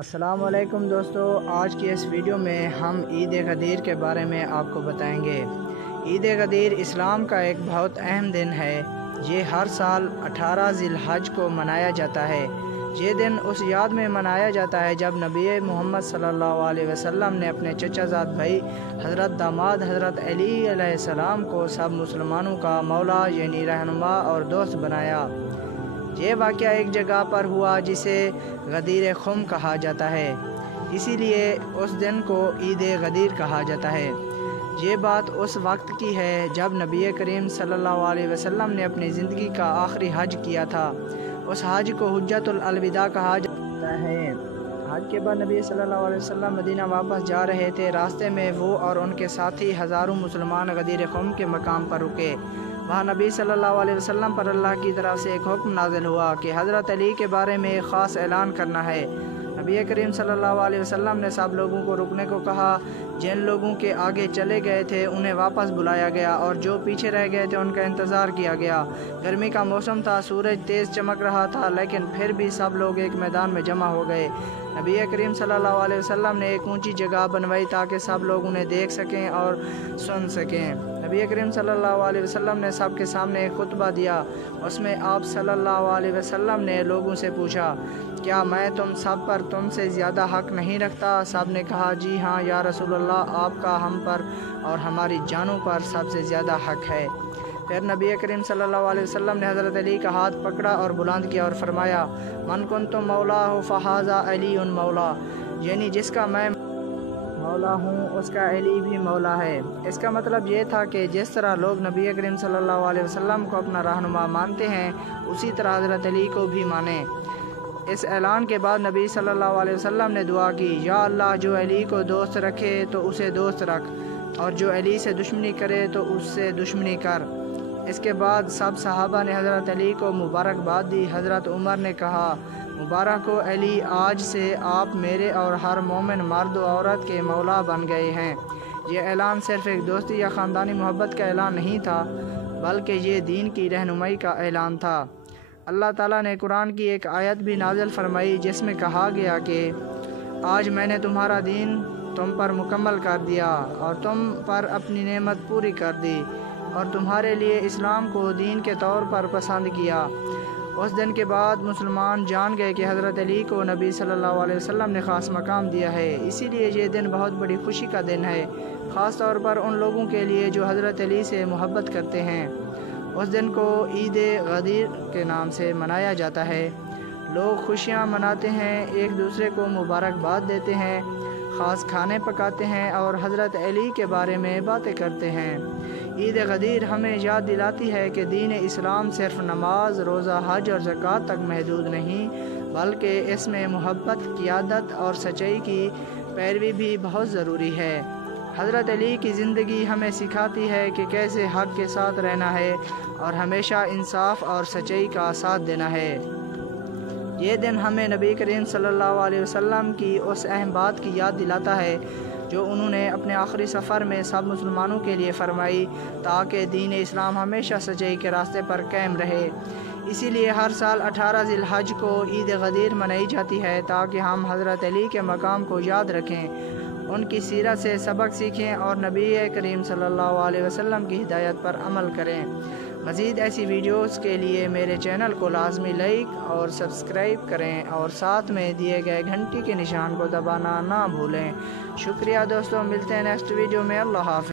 السلام علیکم دوستو، آج کی اس ویڈیو میں ہم عید غدیر کے بارے میں آپ کو بتائیں گے۔ عید غدیر اسلام کا ایک بہت اہم دن ہے۔ یہ ہر سال 18 ذی الحج کو منایا جاتا ہے۔ یہ دن اس یاد میں منایا جاتا ہے جب نبی محمد صلی اللہ علیہ وسلم نے اپنے چچا زاد بھائی حضرت داماد حضرت علی علیہ السلام کو سب مسلمانوں کا مولا یعنی رہنما اور دوست بنایا۔ یہ واقعہ ایک جگہ پر ہوا جسے غدیر خم کہا جاتا ہے، اسی لیے اس دن کو عید غدیر کہا جاتا ہے۔ یہ بات اس وقت کی ہے جب نبی کریم صلی اللہ علیہ وسلم نے اپنی زندگی کا آخری حج کیا تھا۔ اس حج کو حجۃ الوداع کہا جاتا ہے۔ حج کے بعد نبی صلی اللہ علیہ وسلم مدینہ واپس جا رہے تھے۔ راستے میں وہ اور ان کے ساتھی ہزاروں مسلمان غدیر خم کے مقام پر رکے۔ وہاں نبی صلی اللہ علیہ وسلم پر اللہ کی طرف سے ایک حکم نازل ہوا کہ حضرت علی کے بارے میں ایک خاص اعلان کرنا ہے۔ نبی کریم صلی اللہ علیہ وسلم نے سب لوگوں کو رکنے کو کہا۔ جن لوگوں کے آگے چلے گئے تھے انہیں واپس بلایا گیا اور جو پیچھے رہ گئے تھے ان کا انتظار کیا گیا۔ گرمی کا موسم تھا، سورج تیز چمک رہا تھا، لیکن پھر بھی سب لوگ ایک میدان میں جمع ہو گئے۔ نبی کریم صلی اللہ علیہ وسلم نے ایک اونچی جگہ بنوائی تاکہ سب لوگ انہیں دیکھ سکیں اور سن سکیں۔ نبی کریم صلی اللہ علیہ وسلم نے سب کے سامنے ایک خطبہ دیا۔ اس میں آپ صلی اللہ علیہ وسلم نے لوگوں سے پوچھا، کیا میں تم سب پر تم سے زیادہ حق نہیں رکھتا؟ سب نے کہا، جی ہاں یا رسول اللہ، آپ کا ہم پر اور ہماری جانوں پر سب سے زیادہ حق ہے۔ پھر نبی کریم صلی اللہ علیہ وسلم نے حضرت علی کا ہاتھ پکڑا اور بلند کیا اور فرمایا، من کنت مولاہ فہذا علی مولا، یعنی جس کا میں مولا ہوں اس کا علی بھی مولا ہے۔ اس کا مطلب یہ تھا کہ جس طرح لوگ نبی کریم صلی اللہ علیہ وسلم کو اپنا رہنما مانتے ہیں اسی طرح حضرت علی کو بھی مانیں۔ اس اعلان کے بعد نبی صلی اللہ علیہ وسلم نے دعا کی، یا اللہ، جو علی کو دوست رکھے تو اسے دوست رکھ، اور جو علی سے دشمنی کرے تو اس سے دشمنی کر۔ اس کے بعد سب صحابہ نے حضرت علی کو مبارکباد دی۔ حضرت عمر نے کہا، مبارک ہو علی، آج سے آپ میرے اور ہر مومن مرد و عورت کے مولا بن گئے ہیں۔ یہ اعلان صرف ایک دوستی یا خاندانی محبت کا اعلان نہیں تھا، بلکہ یہ دین کی رہنمائی کا اعلان تھا۔ اللہ تعالیٰ نے قرآن کی ایک آیت بھی نازل فرمائی جس میں کہا گیا کہ آج میں نے تمہارا دین تم پر مکمل کر دیا اور تم پر اپنی نعمت پوری کر دی اور تمہارے لیے اسلام کو دین کے طور پر پسند کیا۔ اس دن کے بعد مسلمان جان گئے کہ حضرت علی کو نبی صلی اللہ علیہ وسلم نے خاص مقام دیا ہے، اسی لیے یہ دن بہت بڑی خوشی کا دن ہے، خاص طور پر ان لوگوں کے لیے جو حضرت علی سے محبت کرتے ہیں۔ اس دن کو عید غدیر کے نام سے منایا جاتا ہے۔ لوگ خوشیاں مناتے ہیں، ایک دوسرے کو مبارکباد دیتے ہیں، خاص کھانے پکاتے ہیں اور حضرت علی کے بارے میں باتیں کرتے ہیں۔ عید غدیر ہمیں یاد دلاتی ہے کہ دین اسلام صرف نماز، روزہ، حج اور زکوٰۃ تک محدود نہیں، بلکہ اس میں محبت، قیادت اور سچائی کی پیروی بھی بہت ضروری ہے۔ حضرت علی کی زندگی ہمیں سکھاتی ہے کہ کیسے حق کے ساتھ رہنا ہے اور ہمیشہ انصاف اور سچائی کا ساتھ دینا ہے۔ یہ دن ہمیں نبی کریم صلی اللہ علیہ وسلم کی اس اہم بات کی یاد دلاتا ہے جو انہوں نے اپنے آخری سفر میں سب مسلمانوں کے لیے فرمائی تاکہ دین اسلام ہمیشہ سچائی کے راستے پر قائم رہے۔ اسی لیے ہر سال 18 ذی الحج کو عید غدیر منائی جاتی ہے تاکہ ہم حضرت علی کے مقام کو یاد رکھیں، ان کی سیرت سے سبق سیکھیں اور نبی کریم صلی اللہ علیہ وسلم کی ہدایت پر عمل کریں۔ مزید ایسی ویڈیوز کے لیے میرے چینل کو لازمی لائک اور سبسکرائب کریں اور ساتھ میں دیے گئے گھنٹی کے نشان کو دبانا نہ بھولیں۔ شکریہ دوستوں، ملتے ہیں نیکسٹ ویڈیو میں۔ اللہ حافظ۔